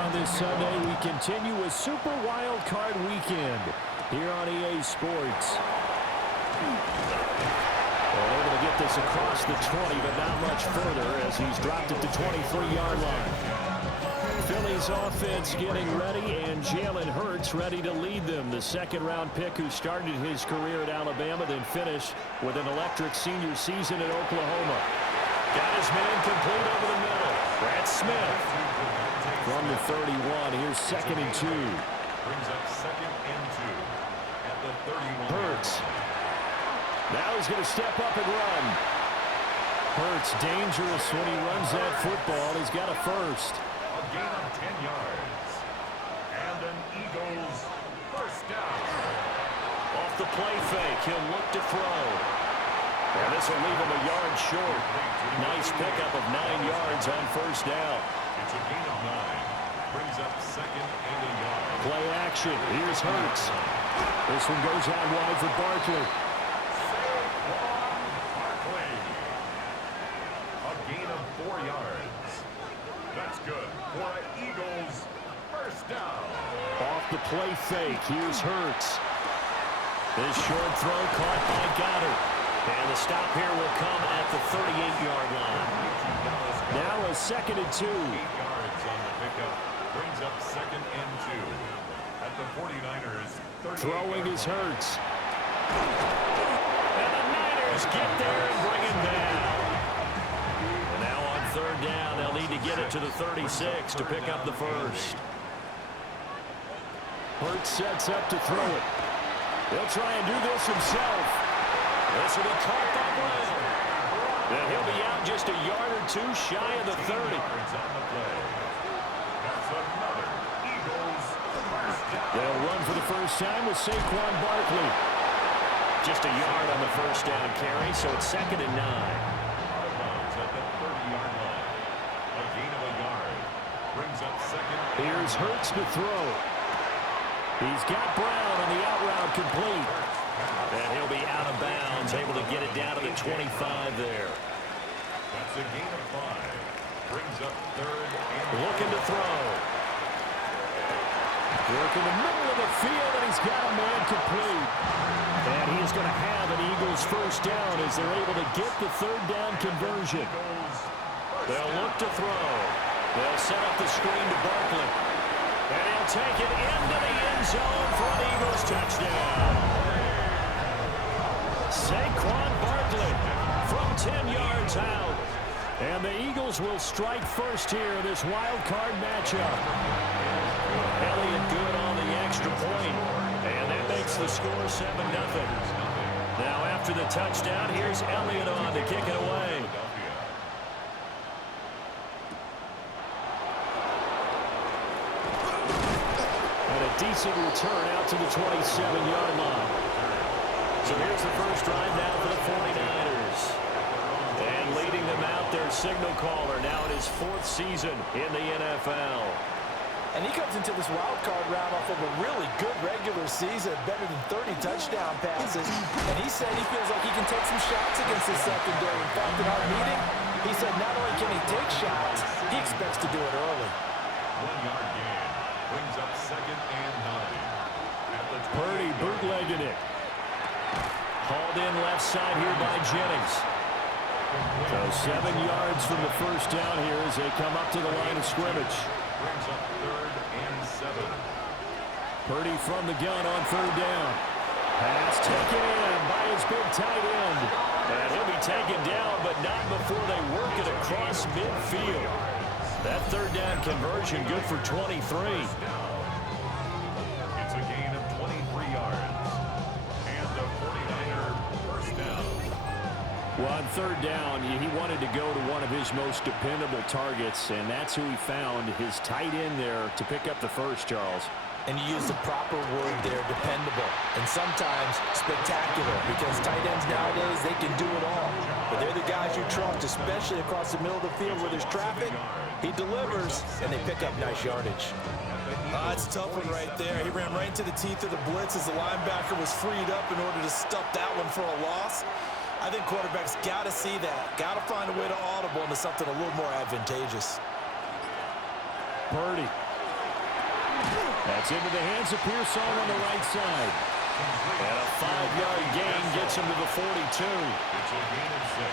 on this Sunday, we continue with Super Wild Card Weekend here on EA Sports. Well, able to get this across the 20, but not much further as he's dropped it to 23-yard line. Philly's offense getting ready, and Jalen Hurts ready to lead them. The second-round pick who started his career at Alabama, then finished with an electric senior season at Oklahoma. Got his man complete over the middle. Brad Smith from the 31. Here's 2nd and 2. Brings up 2nd and 2 at the 31. Hurts. Now he's going to step up and run. Hurts dangerous when he runs that football. He's got a first. A gain of 10 yards. And an Eagles first down. Off the play fake, he'll look to throw. And this will leave him a yard short. Nice pickup of 9 yards on first down. It's a gain of 9. Brings up 2nd and a yard. Play action. Here's Hurts. This one goes out wide for Barkley. Saquon Barkley. A gain of 4 yards. That's good for an Eagles first down. Off the play fake. Here's Hurts. This short throw caught by Goddard. And the stop here will come at the 38-yard line. Now a 2nd and 2. 8 yards on the pickup. Brings up 2nd and 2 at the 49ers. Throwing is Hurts. And the Niners get there and bring him down. And now on 3rd down, they'll need to get it to the 36 to pick up the first. Hurts sets up to throw it. He'll try and do this himself. This will be caught by Brown. And he'll be out just a yard or 2 shy of the 30. They'll run for the first time with Saquon Barkley. Just a yard on the first down carry, so it's 2nd and 9. Out of bounds at the 30-yard line. A gain of a yard. Brings up 2nd. Here's Hurts to throw. He's got Brown on the out route complete. And he'll be out of bounds, able to get it down to the 25 there. That's a gain of 5. Brings up 3rd and looking to throw. Work in the middle of the field, and he's got a man complete. And he's going to have an Eagles first down as they're able to get the 3rd down conversion. They'll look to throw. They'll set up the screen to Barkley. And he'll take it into the end zone for an Eagles touchdown. Saquon Barkley from 10 yards out. And the Eagles will strike first here in this wild card matchup. Elliott good on the extra point. And that makes the score 7-0. Now after the touchdown, here's Elliott on to kick it away. And a decent return out to the 27-yard line. So here's the first drive now for the 49ers. And leading them out, their signal caller, now in his 4th season in the NFL. And he comes into this wild card round off of a really good regular season, better than 30 touchdown passes. And he said he feels like he can take some shots against his secondary. In fact, in our meeting, he said not only can he take shots, he expects to do it early. 1-yard gain. Brings up 2nd and 9. At the Purdy bootlegging it. Hauled in left side here by Jennings. So 7 yards from the first down here as they come up to the line of scrimmage. Brings up 3rd and 7. Purdy from the gun on 3rd down. Pass taken in by his big tight end. And he'll be taken down, but not before they work it across midfield. That 3rd down conversion good for 23. It's a gain of 23 yards. And a 49er first down. Well, on 3rd down, he wanted to go to one of his most dependable targets, and that's who he found, his tight end there, to pick up the first, Charles. And you use the proper word there, dependable, and sometimes spectacular, because tight ends nowadays, they can do it all. But they're the guys you trust, especially across the middle of the field where there's traffic. He delivers, and they pick up nice yardage. That's a tough one right there. He ran right into the teeth of the blitz as the linebacker was freed up in order to stuff that one for a loss. I think quarterbacks got to see that. Got to find a way to audible into something a little more advantageous. Purdy That's into the hands of Pearsall on the right side. And a 5-yard gain gets him to the 42. It's a gain of 6.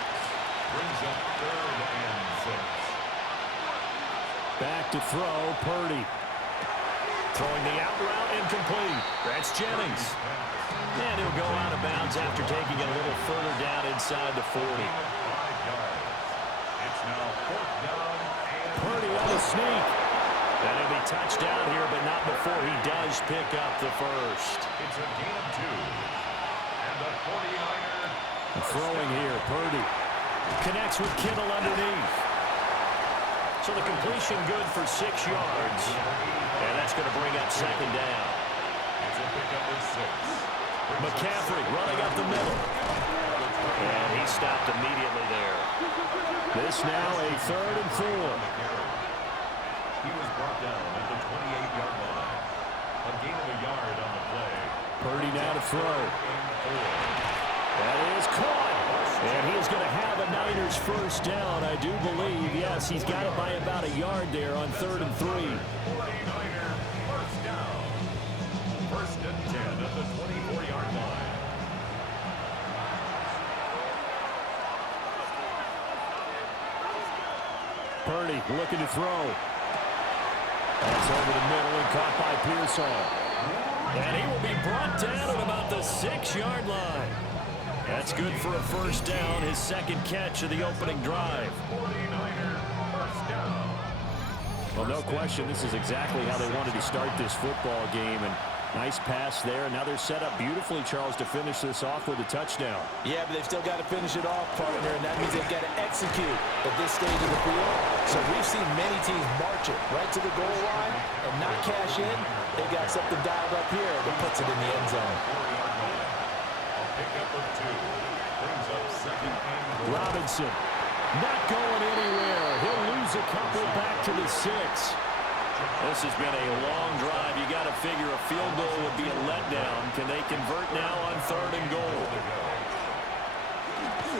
Brings up 3rd and 6. Back to throw, Purdy. Throwing the out route incomplete. That's Jennings. And he'll go out of bounds after taking it a little further down inside the 40. 5 yards. It's now 4th down and Purdy on the sneak. And he'll be touched down here, but not before he does pick up the first. it's a gain of 2. And the 49er Throwing here, Purdy. Connects with Kittle underneath. So the completion good for 6 yards. And that's going to bring up 2nd down. It's a pickup of 6. McCaffrey running up the middle. And he stopped immediately there. This now a 3rd and 4. He was brought down at the 28-yard line. A gain of a yard on the play. Purdy now to throw. And 4. That is caught. And he is going to have a Niners first down, I do believe. Yes, he's got it by about a yard there on 3rd and 3. 49er first down. 1st and 10 at the 24-yard line. Purdy looking to throw. That's over the middle and caught by Pearsall. And he will be brought down at about the 6-yard line. That's good for a first down, his 2nd catch of the opening drive. 49er first down. Well, no question, this is exactly how they wanted to start this football game. And nice pass there. Now they're set up beautifully, Charles, to finish this off with a touchdown. Yeah, but they've still got to finish it off, partner, and that means they've got to execute at this stage of the field. So we've seen many teams march it right to the goal line and not cash in. They got something dialed up here that puts it in the end zone. 4-yard line. A pickup of 2. Brings up 2nd and 4. Robinson not going anywhere. He'll lose a couple back to the 6. This has been a long drive. You got to figure a field goal would be a letdown. Can they convert now on 3rd and goal?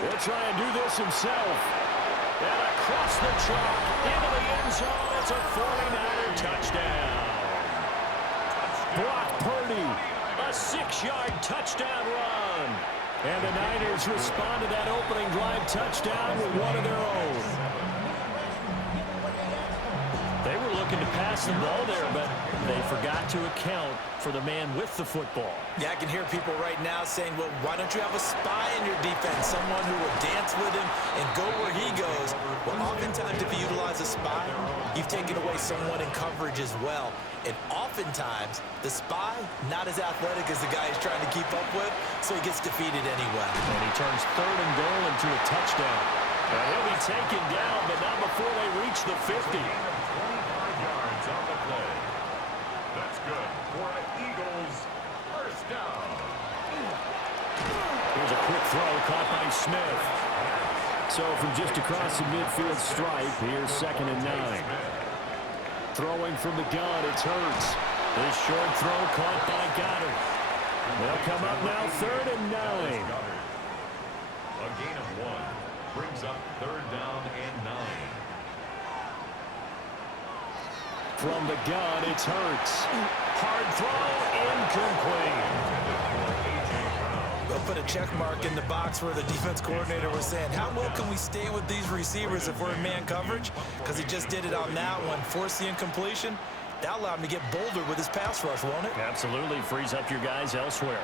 He'll try and do this himself. And across the chalk into the end zone. It's a 49er touchdown. Brock Purdy, a 6-yard touchdown run. And the Niners respond to that opening drive touchdown with one of their own. They were looking to pass the ball there, but they forgot to account for the man with the football. Yeah, I can hear people right now saying, well, why don't you have a spy in your defense, someone who will dance with him and go where he goes? Well, oftentimes if you utilize a spy, you've taken away someone in coverage as well. And oftentimes, the spy, not as athletic as the guy he's trying to keep up with, so he gets defeated anyway. And he turns 3rd and goal into a touchdown. And he'll be taken down, but not before they reach the 50. 25 yards on the play. That's good for an Eagles first down. Here's a quick throw caught by Smith. So from just across the midfield stripe, here's 2nd and 9. Throwing from the gun, it's Hurts. This short throw caught by Goddard. They'll come up now 3rd and 9. A gain of 1. Brings up 3rd down and 9. From the gun, it's Hurts. Hard throw, incomplete. They'll put a check mark in the box where the defense coordinator was saying, how well can we stay with these receivers if we're in man coverage? Because he just did it on that one, forced the incompletion. That allowed him to get bolder with his pass rush, won't it? Absolutely, frees up your guys elsewhere.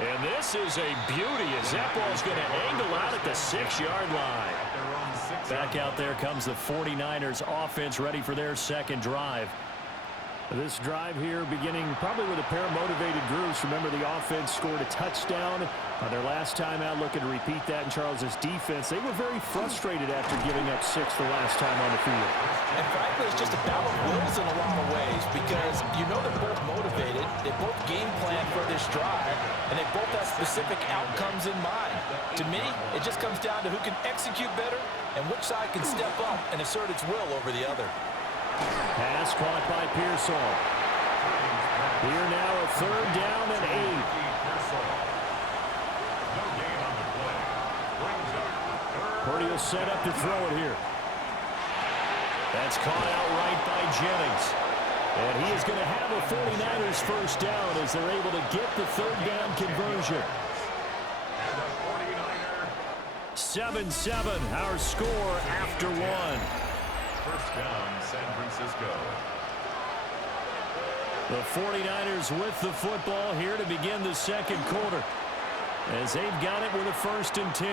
And this is a beauty as that ball's going to angle out at the 6-yard line. Back out there comes the 49ers offense ready for their 2nd drive. This drive here beginning probably with a pair of motivated groups. Remember, the offense scored a touchdown their last time out. Looking to repeat that in Charles's defense. They were very frustrated after giving up 6 the last time on the field. And frankly, it's just a battle of wills in a lot of ways because you know they're both motivated. They both game plan for this drive, and they both have specific outcomes in mind. To me, it just comes down to who can execute better and which side can step up and assert its will over the other. Pass caught by Pearsall. Here now a 3rd down and 8. Purdy will set up to throw it here. That's caught out right by Jennings. And he is going to have a 49ers first down as they're able to get the third down conversion. 7-7, our score after one. First down, San Francisco. The 49ers with the football here to begin the second quarter, as they've got it with a 1st and 10.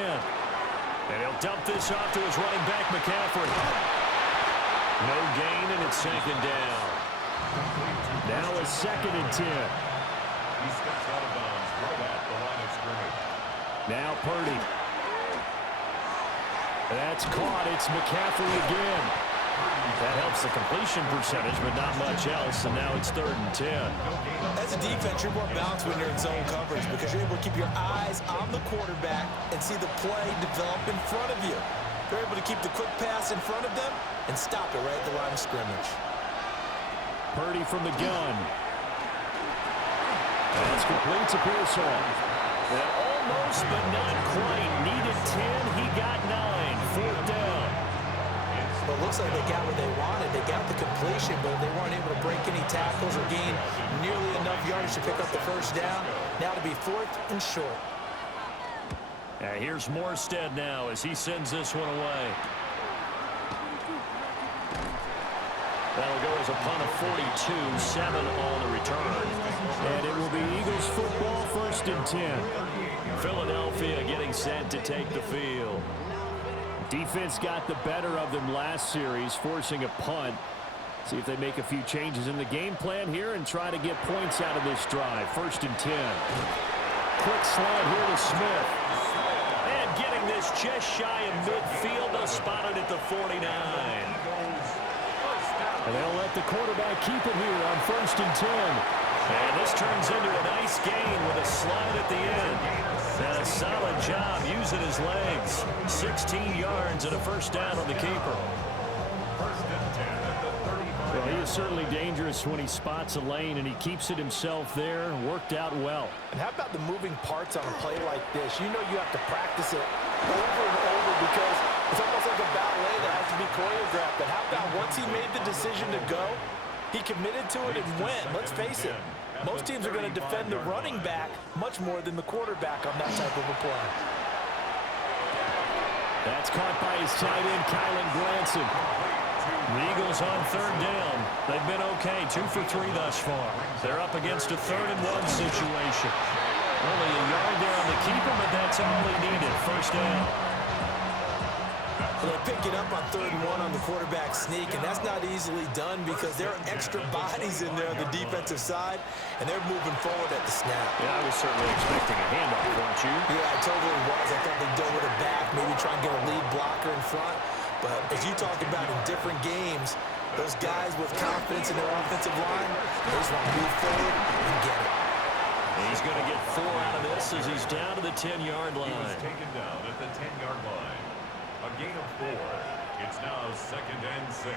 And he'll dump this off to his running back, McCaffrey. No gain, and it's 2nd down. Now a 2nd and 10. He steps out of bounds right at the line of scrimmage. Now Purdy. That's caught. It's McCaffrey again. That helps the completion percentage, but not much else, and now it's 3rd and 10. As a defense, you're more balanced when you're in zone coverage because you're able to keep your eyes on the quarterback and see the play develop in front of you. You're able to keep the quick pass in front of them and stop it right at the line of scrimmage. Purdy from the gun. That's complete to Pearsall. And almost, but not quite. Needed 10. He got 9. 4th down. But it looks like they got what they wanted. They got the completion, but they weren't able to break any tackles or gain nearly enough yardage to pick up the first down. Now to be 4th and short. Here's Morstead now as he sends this one away. That'll go as a punt of 42, 7 on the return. And it will be Eagles football, 1st and 10. Philadelphia getting set to take the field. Defense got the better of them last series, forcing a punt. See if they make a few changes in the game plan here and try to get points out of this drive. 1st and 10. Quick slant here to Smith. And getting this just shy of midfield. They'll spot it at the 49. And they'll let the quarterback keep it here on 1st and 10. And this turns into a nice gain with a slide at the end. And a solid job using his legs. 16 yards and a first down on the keeper. 1st and 10 at the 35. Well, he is certainly dangerous when he spots a lane, and he keeps it himself there. Worked out well. And how about the moving parts on a play like this? You know you have to practice it over and over because it's almost like a ballet that has to be choreographed. But how about once he made the decision to go, he committed to it and went. Let's face it, most teams are going to defend the running back much more than the quarterback on that type of a play. That's caught by his tight end, Kylen Granson. The Eagles on 3rd down. They've been okay, 2 for 3 thus far. They're up against a 3rd and 1 situation. Only a yard there on the keeper, but that's all he needed. First down. Well, they pick it up on 3rd and 1 on the quarterback sneak, and that's not easily done because there are extra bodies in there on the defensive side, and they're moving forward at the snap. Yeah, I was certainly expecting a handoff, weren't you? Yeah, I totally was. I thought they'd go with it back, maybe try and get a lead blocker in front. But as you talked about in different games, those guys with confidence in their offensive line, they just want to move forward and get it. He's going to get 4 out of this as he's down to the 10-yard line. He was taken down at the 10-yard line. A gain of 4. It's now 2nd and 6.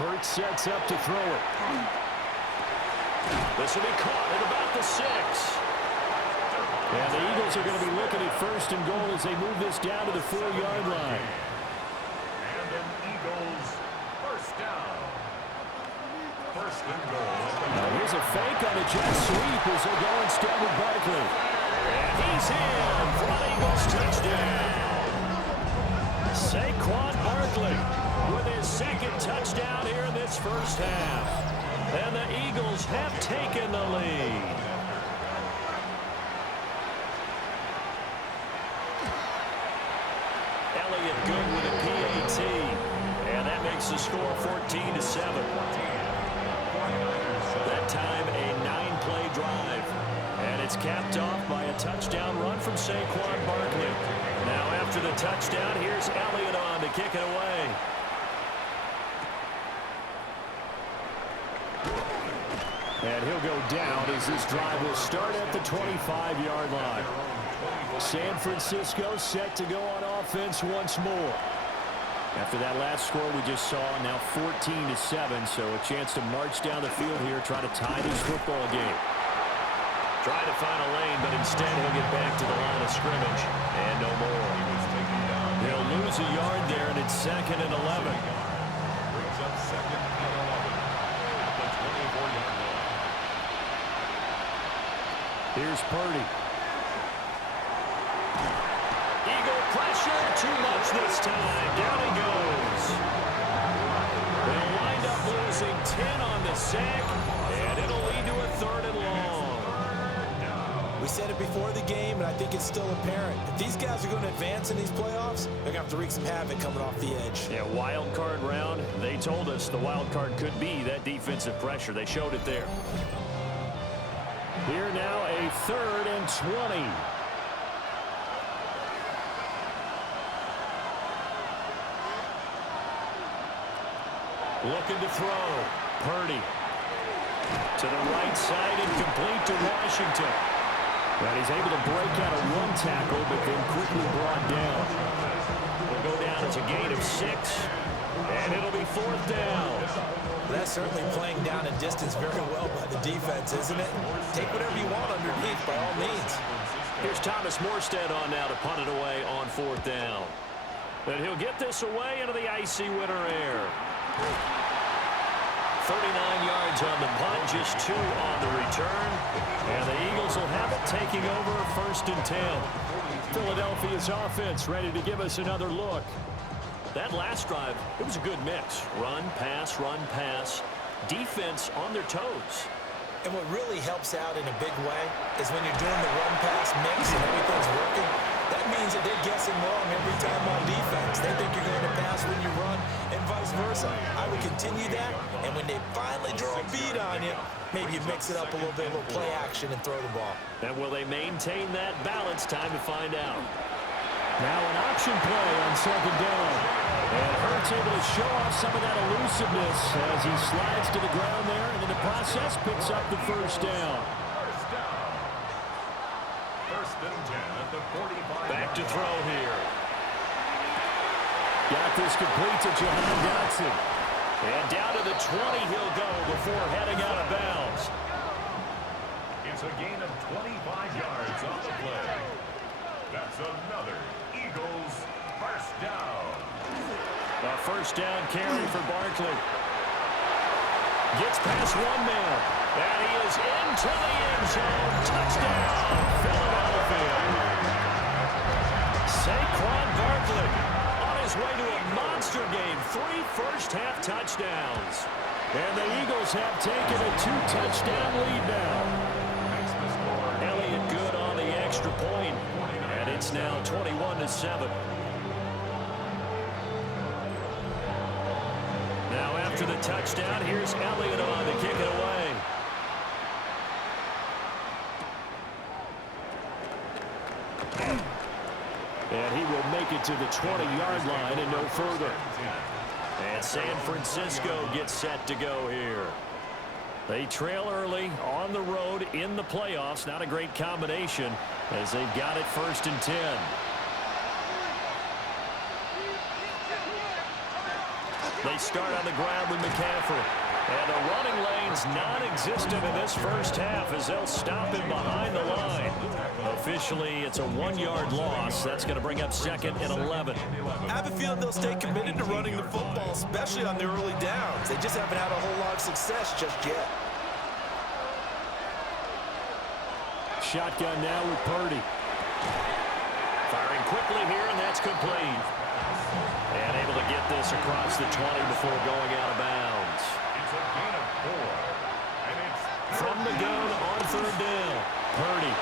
Hurts sets up to throw it. This will be caught at about the 6. And the Eagles are going to be looking at 1st and goal as they move this down to the 4-yard line. And an Eagles first down. 1st and goal. Now here's a fake on a jet sweep as they go instead with Barkley. And he's in for an Eagles touchdown. Saquon Barkley with his 2nd touchdown here in this first half. And the Eagles have taken the lead. Elliott good with a PAT. And that makes the score 14-7. That time a 9-play drive. And it's capped off by a touchdown run from Saquon Barkley. Now after the touchdown, here's Elliott on to kick it away. And he'll go down as this drive will start at the 25-yard line. San Francisco set to go on offense once more. After that last score we just saw, now 14-7, so a chance to march down the field here, try to tie this football game. Try to find a lane, but instead he'll get back to the line of scrimmage. And no more. He'll lose a yard there, and it's 2nd and 11. Brings up 2nd and 11. Here's Purdy. Eagle pressure, too much this time. Down he goes. They'll wind up losing 10 on the sack, and it'll lead to a 3rd and long. We said it before the game, and I think it's still apparent. If these guys are going to advance in these playoffs, they're going to have to wreak some havoc coming off the edge. Yeah, wild card round. They told us the wild card could be that defensive pressure. They showed it there. Here now a 3rd and 20. Looking to throw. Purdy. To the right side and complete to Washington. And he's able to break out of 1 tackle, but then quickly brought down. Will go down as a gain of 6. And it'll be 4th down. That's certainly playing down a distance very well by the defense, isn't it? Take whatever you want underneath by all means. Here's Thomas Morstead on now to punt it away on 4th down. And he'll get this away into the icy winter air. 39 yards on the punt, just 2 on the return. And the Eagles will have it taking over 1st and 10. Philadelphia's offense ready to give us another look. That last drive, it was a good mix. Run, pass, defense on their toes. And what really helps out in a big way is when you're doing the run-pass mix and everything's working, that means that they're guessing wrong every time on defense. They think you're going to pass when you run and vice versa. I would continue that, and when they finally draw a beat on you, maybe you mix it up a little bit, a little play action, and throw the ball. And will they maintain that balance? Time to find out. Now an option play on 2nd down. And Hurts able to show off some of that elusiveness as he slides to the ground there, and in the process picks up the 1st down. 1st and 10 at the 45. Back to throw here. Got this complete to Jahan Dotson. And down to the 20 he'll go before heading out of bounds. It's a gain of 25 yards on the play. That's another Eagles 1st down. A 1st down carry for Barkley. Gets past 1 man. And he is into the end zone. Touchdown, Philadelphia. Saquon Barkley on his way to a monster game. 3 first-half touchdowns. And the Eagles have taken a 2-touchdown lead now. Elliott good on the extra point. And it's now 21-7. Now after the touchdown, here's Elliott on to kick it away. And he will make it to the 20-yard line and no further. And San Francisco gets set to go here. They trail early on the road in the playoffs. Not a great combination as they've got it 1st and 10. They start on the ground with McCaffrey. And the running lane's non-existent in this 1st half as they'll stop him behind the line. Officially, it's a 1-yard loss. That's going to bring up 2nd and 11. I have a feeling they'll stay committed to running the football, especially on the early downs. They just haven't had a whole lot of success just yet. Shotgun now with Purdy. Firing quickly here, and that's complete. And able to get this across the 20 before going out of bounds. It's a gain of 4. And it's from the gun on 3rd down. Purdy.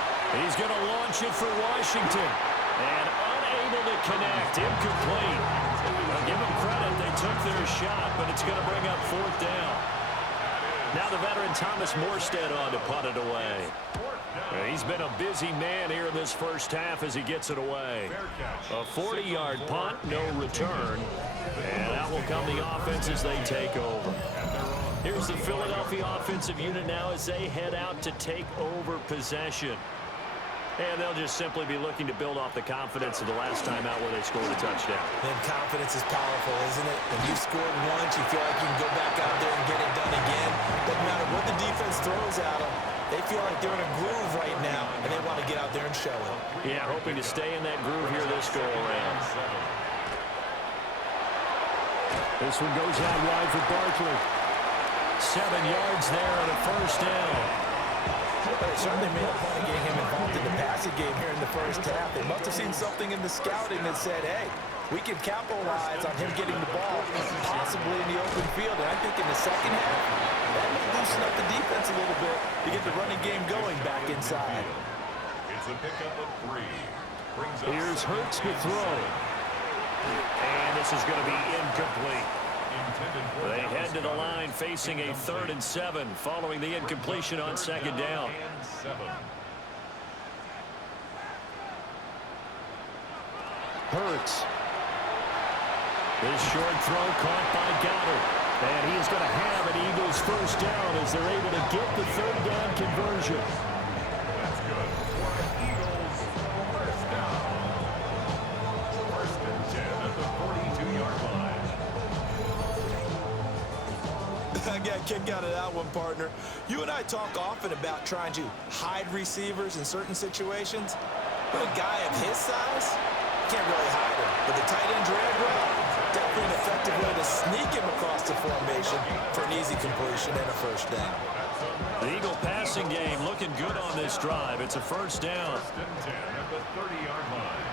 He's going to launch it for Washington. And unable to connect. Incomplete. I'll give them credit. They took their shot, but it's going to bring up 4th down. Now the veteran Thomas Morstead on to punt it away. He's been a busy man here in this 1st half as he gets it away. A 40-yard punt, no return. And out will come the offense as they take over. Here's the Philadelphia offensive unit now as they head out to take over possession. And they'll just simply be looking to build off the confidence of the last time out where they scored a touchdown. And confidence is powerful, isn't it? When you scored once, you feel like you can go back out there and get it done again. Doesn't matter what the defense throws at them. They feel like they're in a groove right now, and they want to get out there and show it. Yeah, hoping to stay in that groove here this go-around. This one goes out wide for Barkley. 7 yards there and a 1st down. But they certainly made a point of getting him involved in the passing game here in the first half. They must have seen something in the scouting that said, hey, we can capitalize on him getting the ball, possibly in the open field. And I think in the second half, that may loosen up the defense a little bit to get the running game going back inside. It's a pickup of 3. Here's Hurts to throw. And this is going to be incomplete. They head to the line facing a 3rd and 7 following the incompletion on 2nd down. Hurts. This short throw caught by Goddard. And he is going to have an Eagles first down as they're able to get the 3rd down conversion. That's good for Eagles first down. 1st and 10 at the 42-yard line. I got a kick out of that one, partner. You and I talk often about trying to hide receivers in certain situations. But a guy of his size, can't really hide him. But the tight end drag route, definitely an effective way to sneak him across the formation for an easy completion and a first down. The Eagle passing game looking good on this drive. It's a first down. 1st and 10 at the 30-yard line.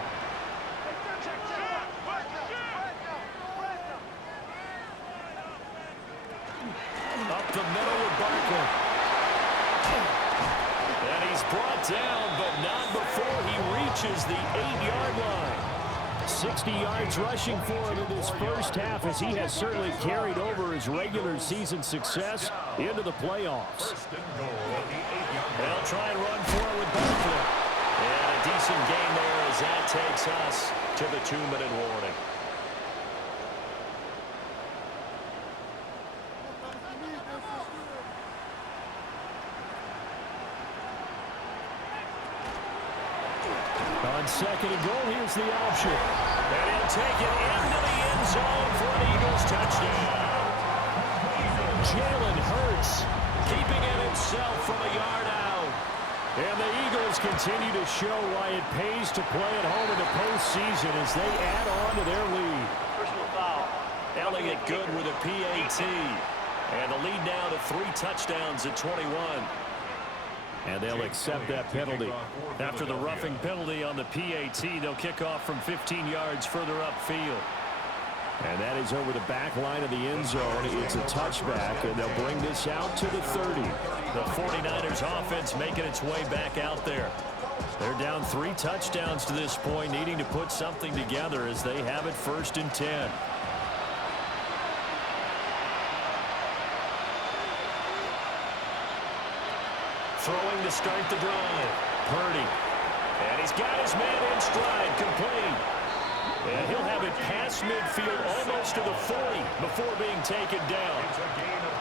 Up the middle with Barkley. And he's brought down, but not before he reaches the 8-yard line. 60 yards rushing for him in this first half as he has certainly carried over his regular season success into the playoffs. 1st and goal at the 8-yard line. They'll try and run for it with Barkley. And a decent game there as that takes us to the 2-minute warning. On 2nd and goal, here's the option. And he'll take it into the end zone for an Eagles touchdown. Jalen Hurts keeping it himself from a yard out. And the Eagles continue to show why it pays to play at home in the postseason as they add on to their lead. Personal foul. Elliott good with a PAT. And the lead now to 3 touchdowns at 21. And they'll accept that penalty. After the roughing penalty on the PAT, they'll kick off from 15 yards further upfield. And that is over the back line of the end zone. It's a touchback, and they'll bring this out to the 30. The 49ers offense making its way back out there. They're down 3 touchdowns to this point, needing to put something together as they have it 1st and 10. Throwing to start the drive. Purdy. And he's got his man in stride, complete. And he'll have it past midfield almost to the 40 before being taken down. It's a gain of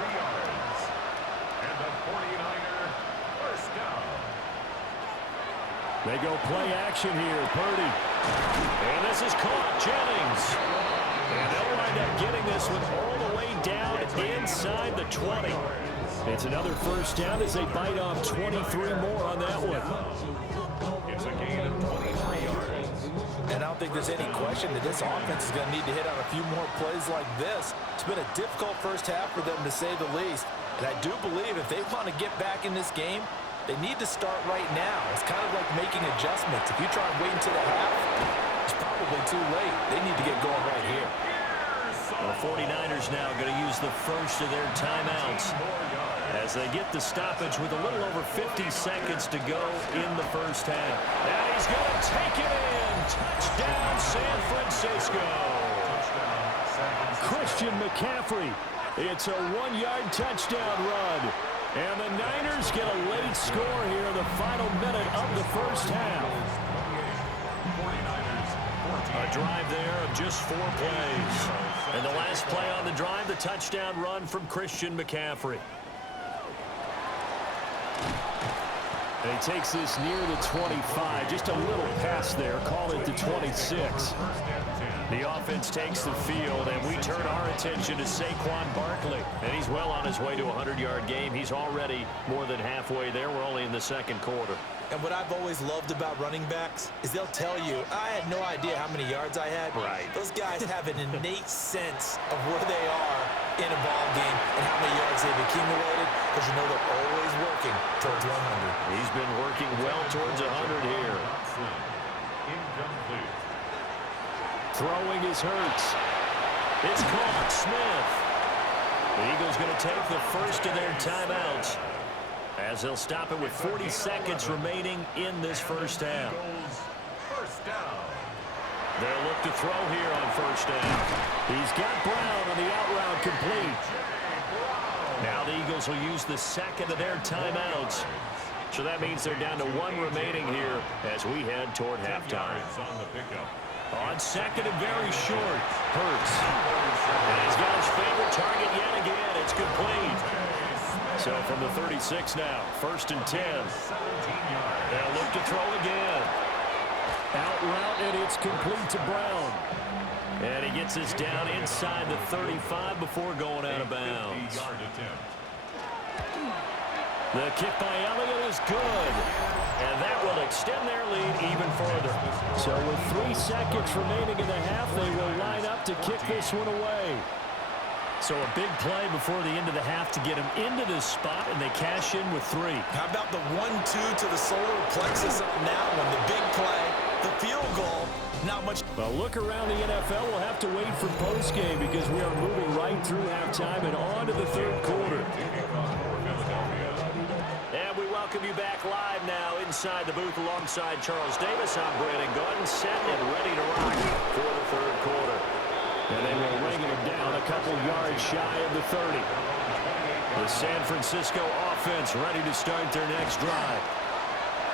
23 yards. And the 49er first down. They go play action here. Purdy. And this is caught. Jennings. And they'll wind up getting this one all the way down inside the 20. It's another first down as they bite off 23 more on that one. It's a gain of 23 yards. And I don't think there's any question that this offense is going to need to hit on a few more plays like this. It's been a difficult first half for them, to say the least. And I do believe if they want to get back in this game, they need to start right now. It's kind of like making adjustments. If you try and wait until the half, it's probably too late. They need to get going right here. The 49ers now going to use the first of their timeouts as they get the stoppage with a little over 50 seconds to go in the first half. And he's going to take it in. Touchdown, San Francisco. Christian McCaffrey. It's a 1-yard touchdown run. And the Niners get a late score here in the final minute of the first half. A drive there of just 4 plays. And the last play on the drive, the touchdown run from Christian McCaffrey. And he takes this near the 25. Just a little pass there. Call it the 26. The offense takes the field, and we turn our attention to Saquon Barkley. And he's well on his way to a 100-yard game. He's already more than halfway there. We're only in the second quarter. And what I've always loved about running backs is they'll tell you, I had no idea how many yards I had. Right. Those guys have an innate sense of where they are in a ball game and how many yards they've accumulated, because you know they're always working towards 100. He's been working well towards 100 here. Incomplete. Throwing is Hurts. It's caught. Smith. The Eagles going to take the first of their timeouts as they'll stop it with 40 seconds remaining in this first half. Eagles, first down. They'll look to throw here on first down. He's got Brown on the out route complete. Now the Eagles will use the second of their timeouts. So that means they're down to one remaining here as we head toward halftime. On the pickup. On second and very short, Hurts. And he's got his favorite target yet again. It's complete. So from the 36 now, first and 10. 17 yards. They'll look to throw again. Out route, and it's complete to Brown. And he gets this down inside the 35 before going out of bounds. 50-yard attempt. The kick by Elliott is good. And that will extend their lead even further. So with 3 seconds remaining in the half, they will line up to kick this one away. So a big play before the end of the half to get them into this spot, and they cash in with 3. How about the 1-2 to the solar plexus on that one? The big play, the field goal, not much. Well, look around the NFL. We'll have to wait for postgame because we are moving right through halftime and on to the third quarter. And we welcome you back live now inside the booth alongside Charles Davis. I'm Brandon Gaudin, set and ready to rock for the third quarter. And they will ring it down a couple yards shy of the 30. The San Francisco offense ready to start their next drive.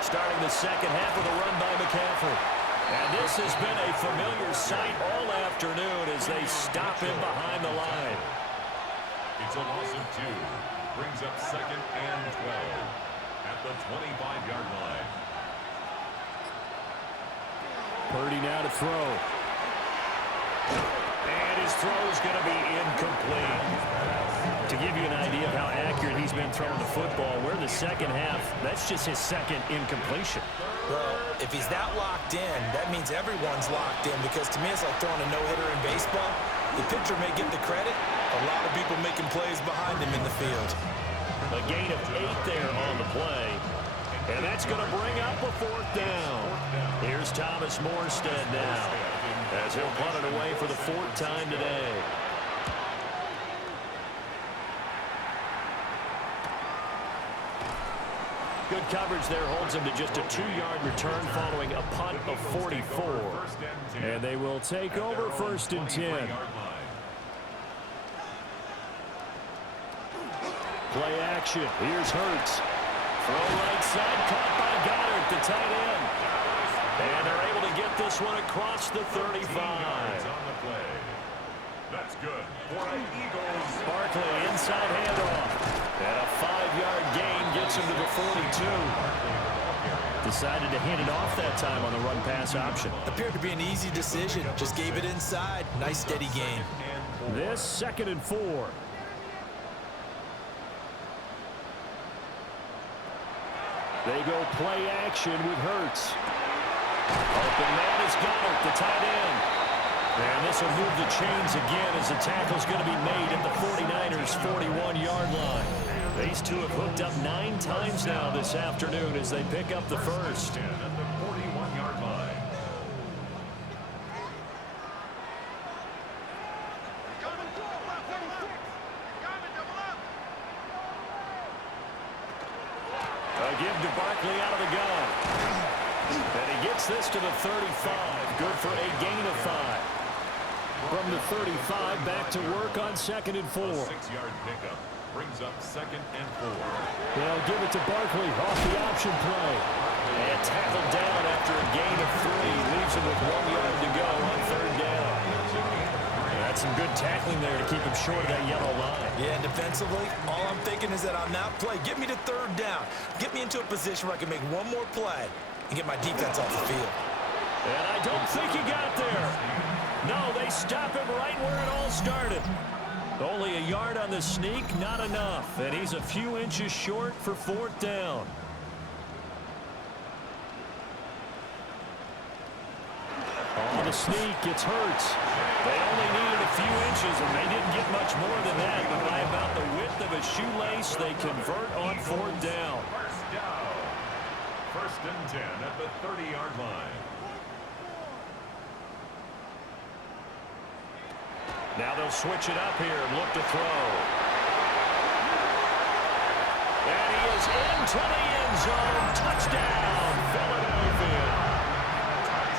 Starting the second half with a run by McCaffrey. And this has been a familiar sight all afternoon as they stop him behind the line. It's a loss of 2. Brings up second and 12 at the 25-yard line. Purdy now to throw. And his throw is going to be incomplete. To give you an idea of how accurate he's been throwing the football, we're in the second half. That's just his second incompletion. Well, if he's that locked in, that means everyone's locked in, because to me it's like throwing a no-hitter in baseball. The pitcher may get the credit. A lot of people making plays behind him in the field. A gain of 8 there on the play. And that's going to bring up a fourth down. Here's Thomas Morstead now as he'll punt it away for the 4th time today. Good coverage there holds him to just a 2-yard return following a punt of 44. And they will take over first and 10. Play action. Here's Hurts. Throw right side, caught by Goddard, the tight end. And they're able to get this one across the 35. That's good for the Eagles. Barkley inside handoff. And a 5-yard gain gets him to the 42. Decided to hand it off that time on the run-pass option. Appeared to be an easy decision. Just gave it inside. Nice steady gain. This second and 4. They go play action with Hurts. Open man is Goddard, the tight end. And this will move the chains again as the tackle's going to be made at the 49ers' 41-yard line. These two have hooked up 9 times now this afternoon as they pick up the first. At the 41-yard line. A give to Barkley out of the gun. And he gets this to the 35. Good for a gain of 5. From the 35, back to work on second and 4. 6-yard pickup brings up second and 4. They'll give it to Barkley off the option play. And tackled down after a gain of 3. Leaves him with 1 yard to go on third down. That's some good tackling there to keep him short of that yellow line. Yeah, and defensively, all I'm thinking is that on that play, get me to third down. Get me into a position where I can make one more play and get my defense off the field. And I don't think he got there. No, they stop him right where it all started. Only a yard on the sneak, not enough. And he's a few inches short for 4th down. On the sneak, it's Hurts. They only needed a few inches, and they didn't get much more than that. But by about the width of a shoelace, they convert on 4th down. First down. 1st and 10 at the 30-yard line. Now they'll switch it up here and look to throw. And he is into the end zone. Touchdown, Philadelphia.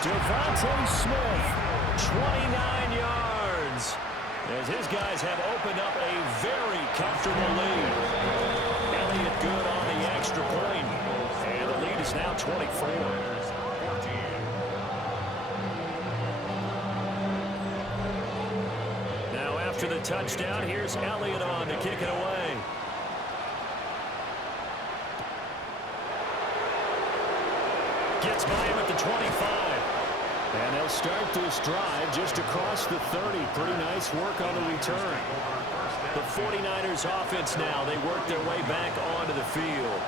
Devontae Smith, 29 yards. As his guys have opened up a very comfortable lead. Elliott good on the extra point. And the lead is now 24. Now after the touchdown, here's Elliott on to kick it away. Gets by him at the 25. And they'll start this drive just across the 30. Pretty nice work on the return. The 49ers offense now, they work their way back onto the field.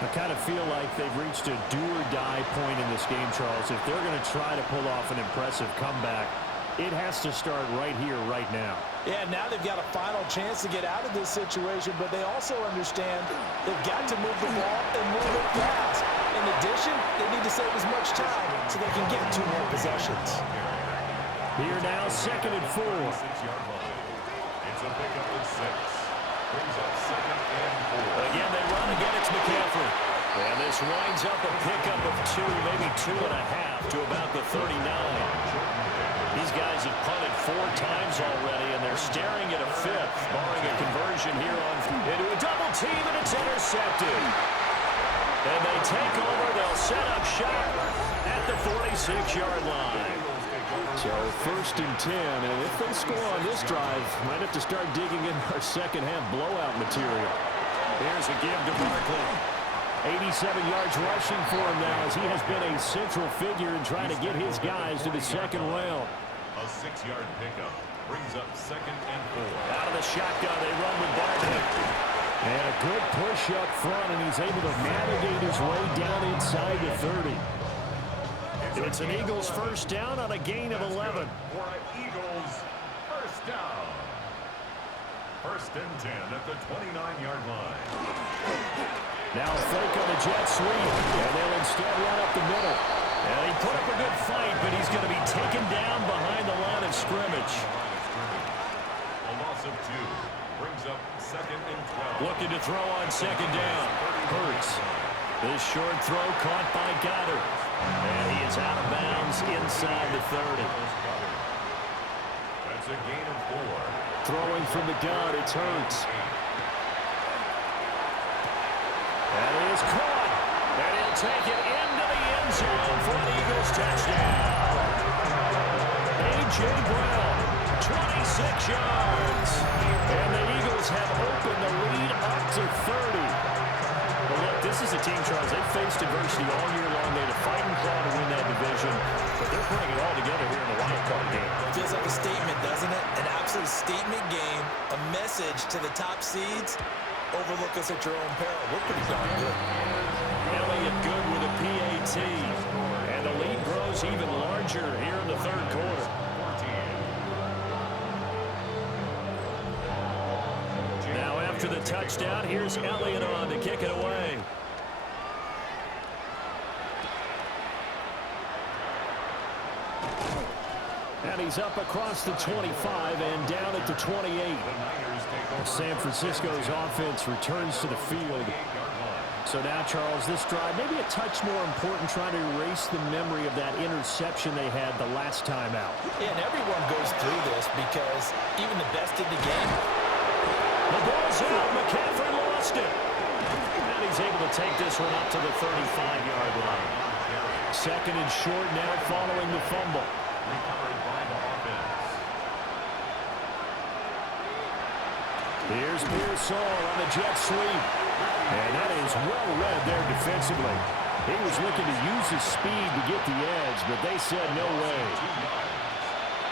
I kind of feel like they've reached a do-or-die point in this game, Charles. If they're going to try to pull off an impressive comeback, it has to start right here, right now. Yeah, now they've got a final chance to get out of this situation, but they also understand they've got to move the ball and move it fast. In addition, they need to save as much time so they can get 2 more possessions. Here now, 2nd and 4. 6-yard line. It's a pickup of 6. Brings up 2nd and 4. Again, they run again. It's McCaffrey. And this winds up a pickup of 2, maybe 2.5 to about the 39. These guys have punted 4 times already, and they're staring at a 5th, barring a conversion here on into a double team, and it's intercepted. And they take over. They'll set up shop at the 46-yard line. So 1st and 10, and if they score on this drive, might have to start digging in our second-half blowout material. There's a give to Barkley. 87 yards rushing for him now, as he has been a central figure in trying to get his guys to the 2nd round. A 6-yard pickup brings up 2nd and 4. Out of the shotgun, they run with Barkley. And a good push up front, and he's able to navigate his way down inside the 30. It's an Eagles 1st down on a gain of 11. For an Eagles 1st down. 1st and 10 at the 29-yard line. Now a fake on the jet sweep, and they'll instead run up the middle. And he put up a good fight, but he's going to be taken down behind the line of scrimmage. A loss of 2 brings up 2nd and 12. Looking to throw on 2nd down. Hurts. This short throw caught by Goddard. And he is out of bounds inside the 30. That's a gain of 4. Throwing from the gun, it's Hurts. That is caught. And he'll take it into the end zone for an Eagles touchdown. A.J. Brown, 26 yards. And the Eagles have opened the lead up to 30. But look, this is a team, Charles, they've faced adversity all year long. They had a fighting claw to win that division, but they're putting it all together here in the wild card game. Feels like a statement, doesn't it? An absolute statement game, a message to the top seeds. Overlook us at your own peril. We're pretty darn good. Elliott good with a PAT. And the lead grows even larger here in the 3rd quarter. Now after the touchdown, here's Elliott on to kick it away. And he's up across the 25 and down at the 28. San Francisco's offense returns to the field. So now, Charles, this drive, maybe a touch more important, trying to erase the memory of that interception they had the last time out. Yeah, and everyone goes through this because even the best in the game. The ball's out. McCaffrey lost it. And he's able to take this one up to the 35-yard line. 2nd and short now following the fumble. Here's Pearsall on the jet sweep. And that is well read there defensively. He was looking to use his speed to get the edge, but they said no way.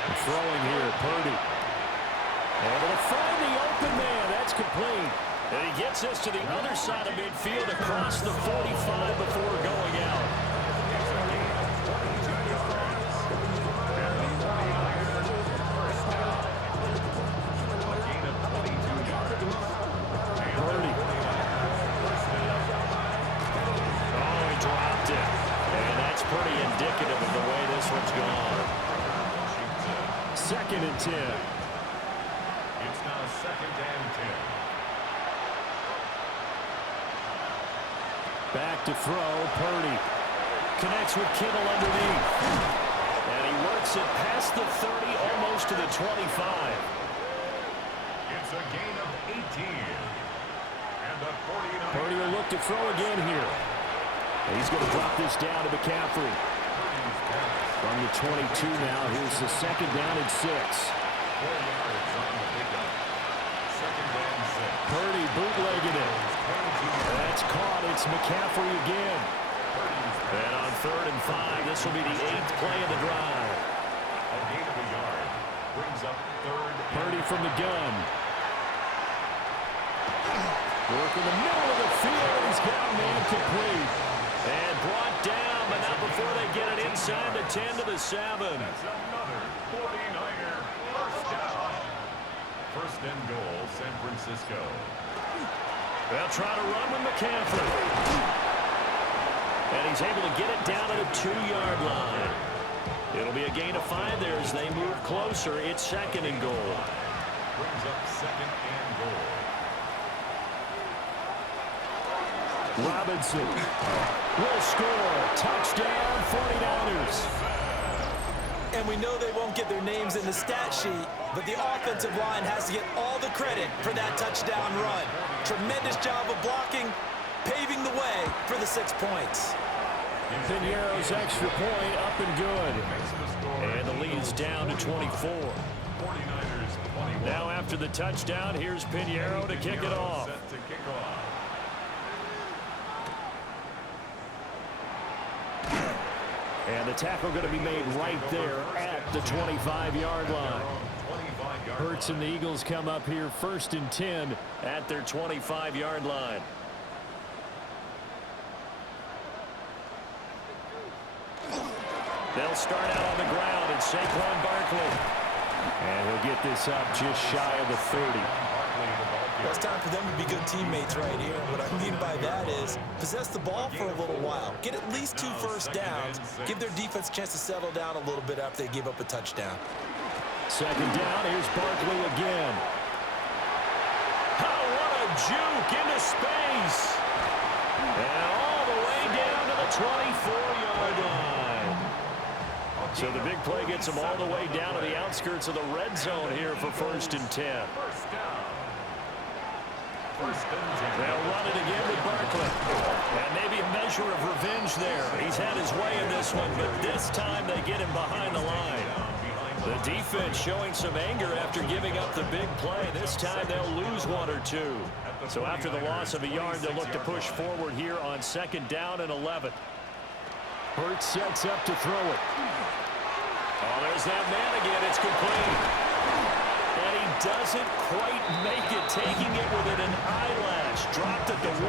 And throwing here, Purdy. Able to find the open man. That's complete. And he gets us to the other side of midfield across the 45 before going out. pretty indicative of the way this one's gone. Second and 10. It's now second and 10. Back to throw, Purdy. Connects with Kittle underneath. And he works it past the 30, almost to the 25. It's a gain of 18. And the 49ers. Purdy will look to throw again here. And he's going to drop this down to McCaffrey. From the 22 now, here's the second down and 6. 4 yards on the pickup. Second and 6. Purdy bootlegging it. That's caught. It's McCaffrey again. And on 3rd and 5, this will be the 8th play of the drive. A gain of a yard brings up 3rd. Purdy from the gun. Work in the middle of the field. He's got a man complete. And brought down, but not before they get it inside the 10 to the 7. That's another 49er first down. First and goal, San Francisco. They'll try to run with McCaffrey. And he's able to get it down to the 2-yard line. It'll be a gain of 5 there as they move closer. It's second and goal. Brings up second and goal. Robinson will score. Touchdown, 49ers. And we know they won't get their names in the stat sheet, but the offensive line has to get all the credit for that touchdown run. Tremendous job of blocking, paving the way for the 6 points. Piñeiro's extra point up and good. And the lead's down to 24. Now after the touchdown, here's Piñeiro to kick it off. Set to kick off. And the tackle going to be made right there at the 25-yard line. Hurts and the Eagles come up here 1st and 10 at their 25-yard line. They'll start out on the ground, and Saquon Barkley. And he'll get this up just shy of the 30. Well, it's time for them to be good teammates right here. What I mean by that is possess the ball for a little while. Get at least 2 first downs. Give their defense a chance to settle down a little bit after they give up a touchdown. Second down, here's Barkley again. Oh, what a juke into space. And all the way down to the 24-yard line. So the big play gets them all the way down to the outskirts of the red zone here for 1st and 10. They'll run it again with Barkley. And maybe a measure of revenge there. He's had his way in this one, but this time they get him behind the line. The defense showing some anger after giving up the big play. This time they'll lose 1 or 2. So after the loss of a yard, they'll look to push forward here on 2nd down and 11. Hurts sets up to throw it. Oh, there's that man again. It's complete. And he doesn't quite make it, taking it within an eyelash. Dropped at the 1.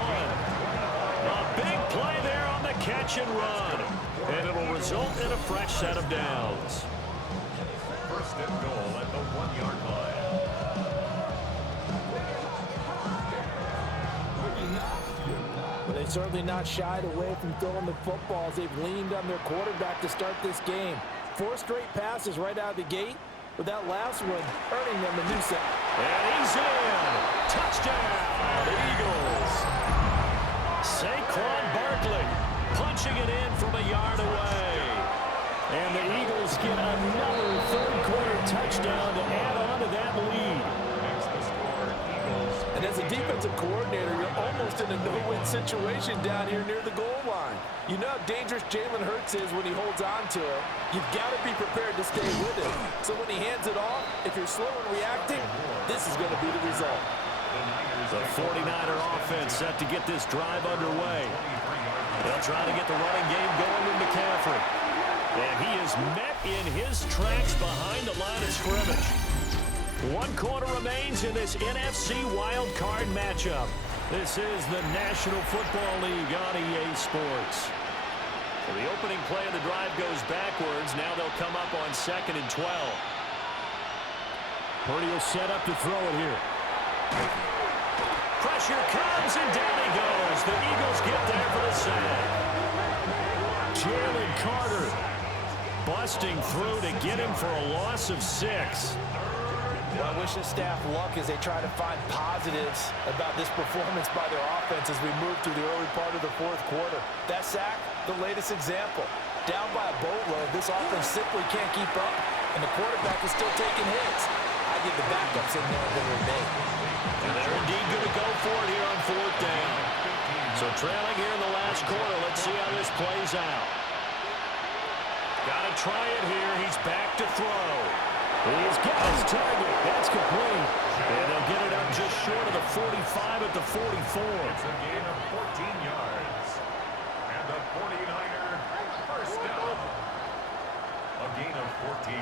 A big play there on the catch and run. And it'll result in a fresh set of downs. First and goal at the 1-yard line. But they've certainly not shied away from throwing the football as they've leaned on their quarterback to start this game. 4 straight passes right out of the gate, with that last one earning them a new set. And he's in. Touchdown, Eagles. Saquon Barkley punching it in from a yard away. And the Eagles get another 3rd-quarter touchdown to add on to that lead. And as a defensive coordinator, you're almost in a no-win situation down here near the goal line. You know how dangerous Jalen Hurts is when he holds on to it. You've got to be prepared to stay with it. So when he hands it off, if you're slow in reacting, this is going to be the result. The 49er offense set to get this drive underway. They'll try to get the running game going with McCaffrey. And he is met in his tracks behind the line of scrimmage. 1 quarter remains in this NFC Wild Card matchup. This is the National Football League on EA Sports. So the opening play of the drive goes backwards. Now they'll come up on 2nd and 12. Purdy will set up to throw it here. Pressure comes, and down he goes. The Eagles get there for the sack. Jalen Carter busting through to get him for a loss of 6. Well, I wish the staff luck as they try to find positives about this performance by their offense as we move through the early part of the fourth quarter. That sack, the latest example. Down by a boatload, this offense simply can't keep up, and the quarterback is still taking hits. I give the backups in there than remain. And they're indeed going to go for it here on 4th down. So trailing here in the last quarter. Let's see how this plays out. Got to try it here. He's back to throw. He's got his target. That's complete. And they'll get it up just short of the 45 at the 44. It's a gain of 14 yards. And the 49er first down. A gain of 14.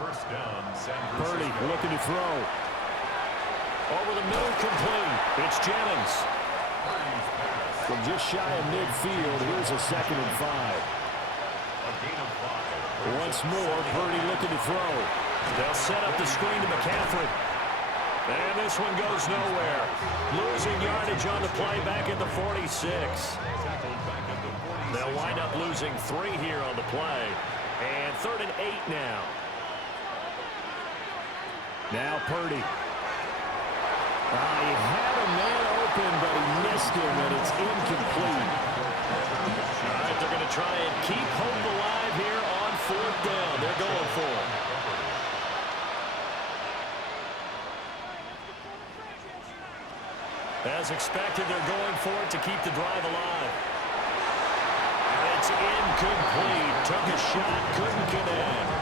First down, San Francisco. Purdy looking to throw. Over the middle, complete. It's Jennings. From just shy of midfield, here's a 2nd and 5. A gain of 5. Once more, Purdy looking to throw. They'll set up the screen to McCaffrey. And this one goes nowhere. Losing yardage on the play back at the 46. They'll wind up losing 3 here on the play. And 3rd and 8 now. Now Purdy. He had a man open, but he missed him, and it's incomplete. All right, they're going to try and keep hope alive here on 4th down. They're going for it. As expected, they're going for it to keep the drive alive. It's incomplete. Took a shot, couldn't connect.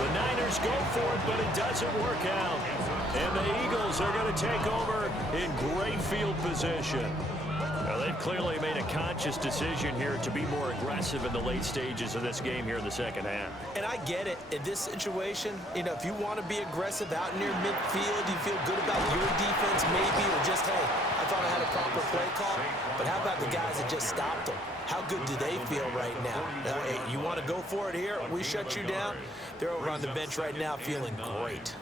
The Niners go for it, but it doesn't work out. And the Eagles are going to take over in great field position. Now, they've clearly made a conscious decision here to be more aggressive in the late stages of this game here in the second half. And I get it. In this situation, if you want to be aggressive out near midfield, you feel good about your defense maybe, or just, hey, I thought I had a proper play call. But how about the guys that just stopped them? How good do they feel right now? Hey, you want to go for it here? We shut you down? They're over on the bench right now feeling great.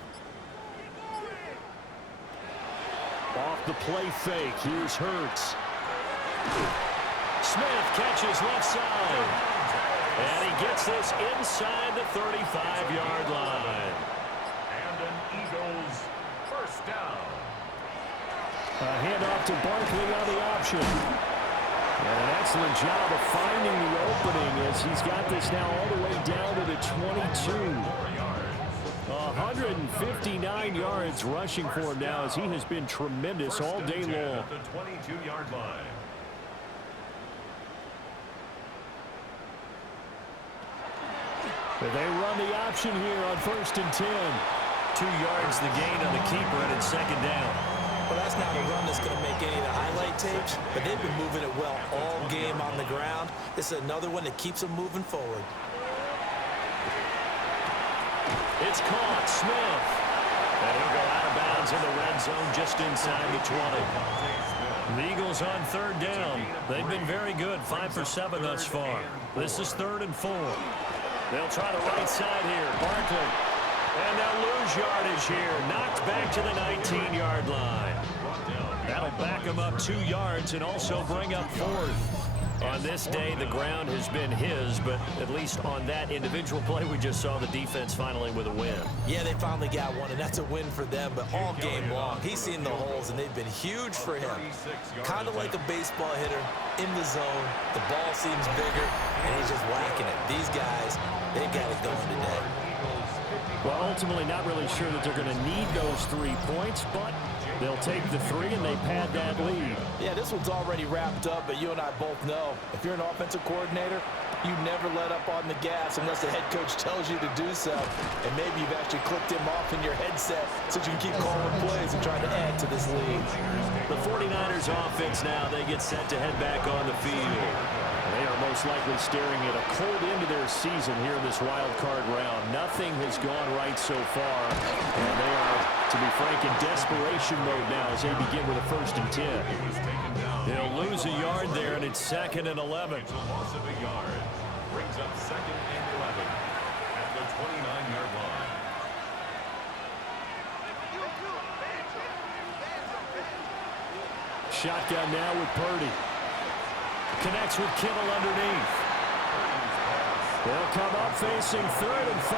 Off the play fake, here's Hurts. Smith catches left side. And he gets this inside the 35-yard line. And an Eagles first down. A handoff to Barkley on the option. And an excellent job of finding the opening as he's got this now all the way down to the 22. 159 yards rushing for him now as he has been tremendous all day long. At the 22-yard line. They run the option here on 1st and 10. 2 yards the gain on the keeper, and it's 2nd down. Well, that's not a run that's going to make any of the highlight tapes, but they've been moving it well all game on the ground. This is another one that keeps them moving forward. It's caught, Smith. And he'll go out of bounds in the red zone just inside the 20. The Eagles on 3rd down. They've been very good, 5 for 7 thus far. This is 3rd and 4. They'll try the right side here, Barkley. And they'll lose yardage here, knocked back to the 19-yard line. That'll back them up 2 yards and also bring up 4th. On this day, the ground has been his, but at least on that individual play, we just saw the defense finally with a win. Yeah, they finally got one, and that's a win for them, but all game long, he's seen the holes, and they've been huge for him. Kind of like a baseball hitter in the zone. The ball seems bigger, and he's just whacking it. These guys, they got it going today. Well, ultimately, not really sure that they're going to need those 3 points, but they'll take the 3 and they pad that lead. Yeah, this one's already wrapped up, but you and I both know if you're an offensive coordinator, you never let up on the gas unless the head coach tells you to do so. And maybe you've actually clicked him off in your headset so you can keep calling plays and trying to add to this lead. The 49ers offense now, they get set to head back on the field. They are most likely staring at a cold end of their season here in this wild card round. Nothing has gone right so far, and they are, to be frank, in desperation mode now as they begin with a 1st and 10. They'll lose a yard there, and it's 2nd and 11. It's a loss of a yard. Brings up 2nd and 11 at the 29-yard line. Shotgun now with Purdy. Connects with Kittle underneath. They'll come up facing 3rd and 5.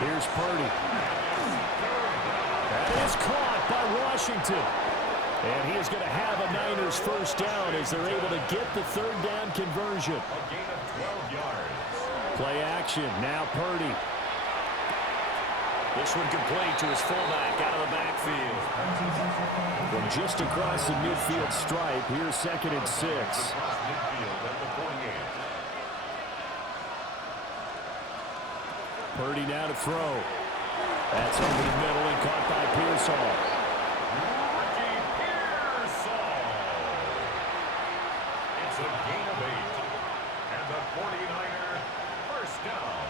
Here's Purdy. That is caught by Washington. And he is going to have a Niners first down as they're able to get the 3rd down conversion. A gain of 12 yards. Play action. Now Purdy. This one complete to his fullback out of the backfield. From just across the midfield stripe, here's 2nd and 6. Across midfield at the 48. Purdy now to throw. That's over the middle and caught by Pearsall. Ricky Pearsall. It's a gain of 8. And the 49er first down.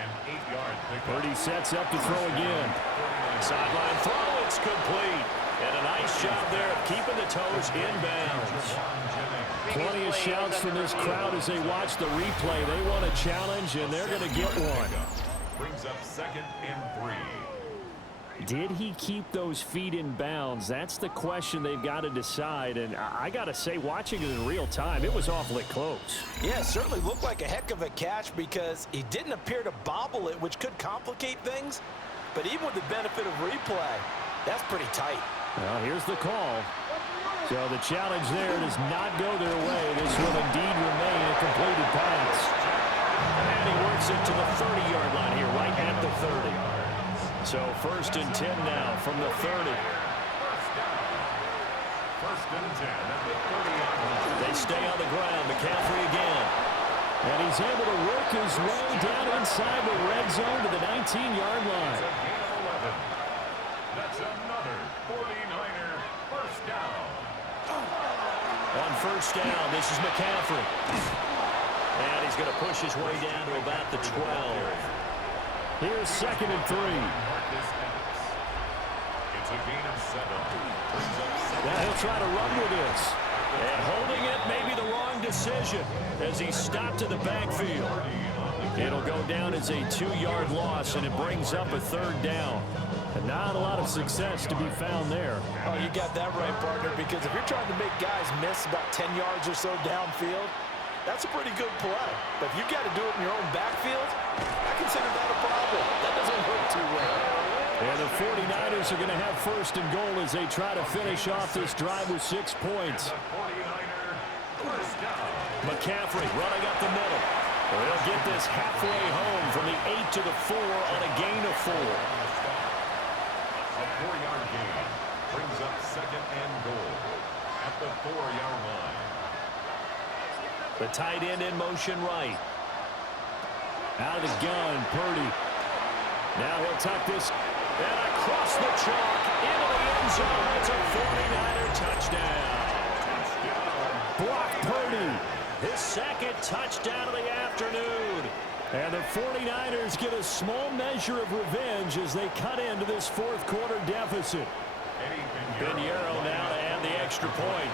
An 8-yard pickup. Purdy sets up to throw again. Sideline throw, it's complete. And a nice job there of keeping the toes inbounds. Plenty of shouts from this crowd as they watch the replay. They want a challenge, and they're going to get one. Brings up 2nd and 3. Did he keep those feet in bounds? That's the question they've got to decide. And I got to say, watching it in real time, it was awfully close. Yeah, it certainly looked like a heck of a catch because he didn't appear to bobble it, which could complicate things. But even with the benefit of replay, that's pretty tight. Well, here's the call. So the challenge there does not go their way. This will indeed remain a completed pass. And he works it to the 30-yard line here, right at the 30. So 1st and 10 now from the 30. First and 10 at the 30-yard line. They stay on the ground. McCaffrey again. And he's able to work his way down inside the red zone to the 19-yard line. It's a gain of 11. That's another 49er first down. On first down, this is McCaffrey. And he's going to push his way down to about the 12. Here's 2nd and 3. Marcus Epps. It's a gain of 7. Brings up 7. Now he'll try to run with this. And holding it may be the wrong decision as he stopped in the backfield. It'll go down as a 2-yard loss, and it brings up a 3rd down. And not a lot of success to be found there. Oh, you got that right, partner, because if you're trying to make guys miss about 10 yards or so downfield, that's a pretty good play. But if you've got to do it in your own backfield, I consider that a problem. That doesn't work too well. And the 49ers are going to have 1st and goal as they try to finish off this drive with 6 points. The 49er first down. McCaffrey running up the middle. They'll get this halfway home from the 8 to the 4 on a gain of 4. A 4-yard gain brings up 2nd and goal at the 4-yard line. The tight end in motion right. Out of the gun, Purdy. Now he'll tuck this. And across the chalk into the end zone. It's a 49er touchdown. Brock Purdy. His 2nd touchdown of the afternoon. And the 49ers get a small measure of revenge as they cut into this 4th quarter deficit. Pinheiro now to add the extra point.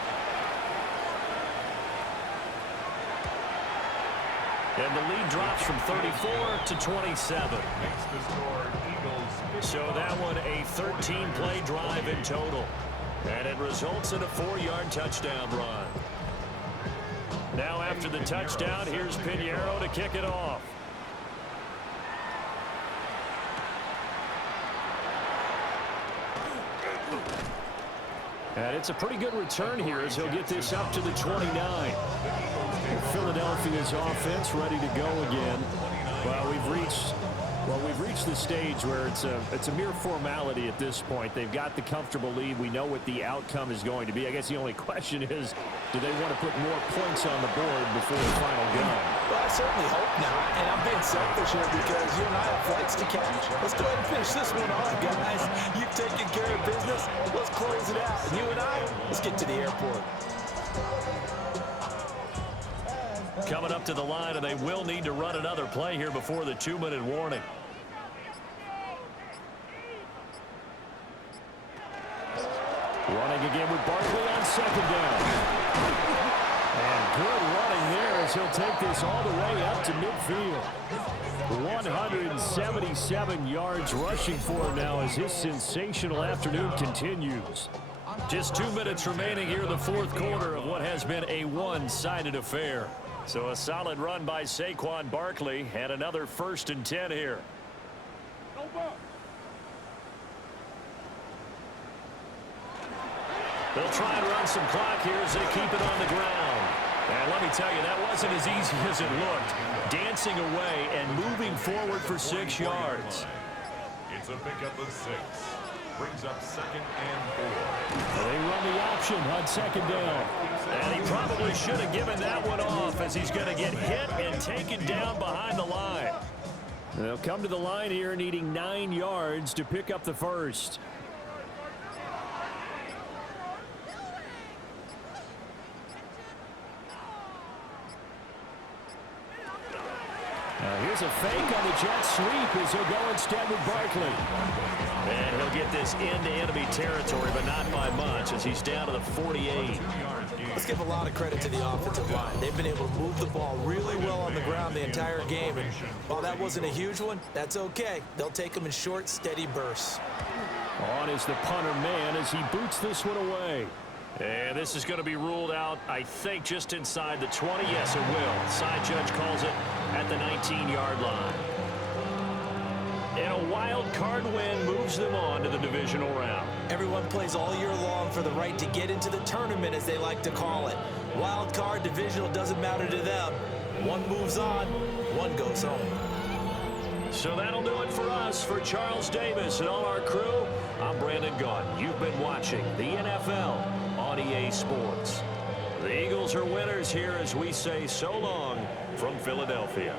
And the lead drops from 34 to 27. Makes the score Eagles. So that one a 13-play drive in total. And it results in a 4-yard touchdown run. Now after the touchdown, here's Pinheiro to kick it off. And it's a pretty good return here as he'll get this up to the 29. Philadelphia's offense ready to go again. Well, we've reached the stage where it's a mere formality at this point. They've got the comfortable lead. We know what the outcome is going to be. I guess the only question is, do they want to put more points on the board before the final gun? Well, I certainly hope not. And I'm being selfish here because you and I have flights to catch. Let's go ahead and finish this one off, guys. You've taken care of business. Let's close it out. And you and I, let's get to the airport. Coming up to the line, and they will need to run another play here before the 2-minute warning. Running again with Barkley on 2nd down. And good running there as he'll take this all the way up to midfield. 177 yards rushing for him now as his sensational afternoon continues. Just 2 minutes remaining here in the fourth quarter of what has been a one-sided affair. So a solid run by Saquon Barkley and another 1st and 10 here. They'll try and run some clock here as they keep it on the ground. And let me tell you, that wasn't as easy as it looked. Dancing away and moving forward for 6 yards. It's a pickup of 6. Brings up 2nd and 4. They run the option on 2nd down. And he probably should have given that one off as he's going to get hit and taken down behind the line. They'll come to the line here needing 9 yards to pick up the first. Here's a fake on the jet sweep as he'll go instead with Barkley. And he'll get this into enemy territory, but not by much as he's down to the 48. Let's give a lot of credit to the offensive line. They've been able to move the ball really well on the ground the entire game. And while that wasn't a huge one, that's okay. They'll take them in short, steady bursts. On is the punter man as he boots this one away. And this is going to be ruled out, I think, just inside the 20. Yes, it will. Side judge calls it at the 19-yard line. And a wild card win moves them on to the divisional round. Everyone plays all year long for the right to get into the tournament, as they like to call it. Wild card, divisional, doesn't matter to them. One moves on, one goes home. So that'll do it for us. For Charles Davis and all our crew, I'm Brandon Gaudin. You've been watching the NFL on EA Sports. The Eagles are winners here as we say so long from Philadelphia.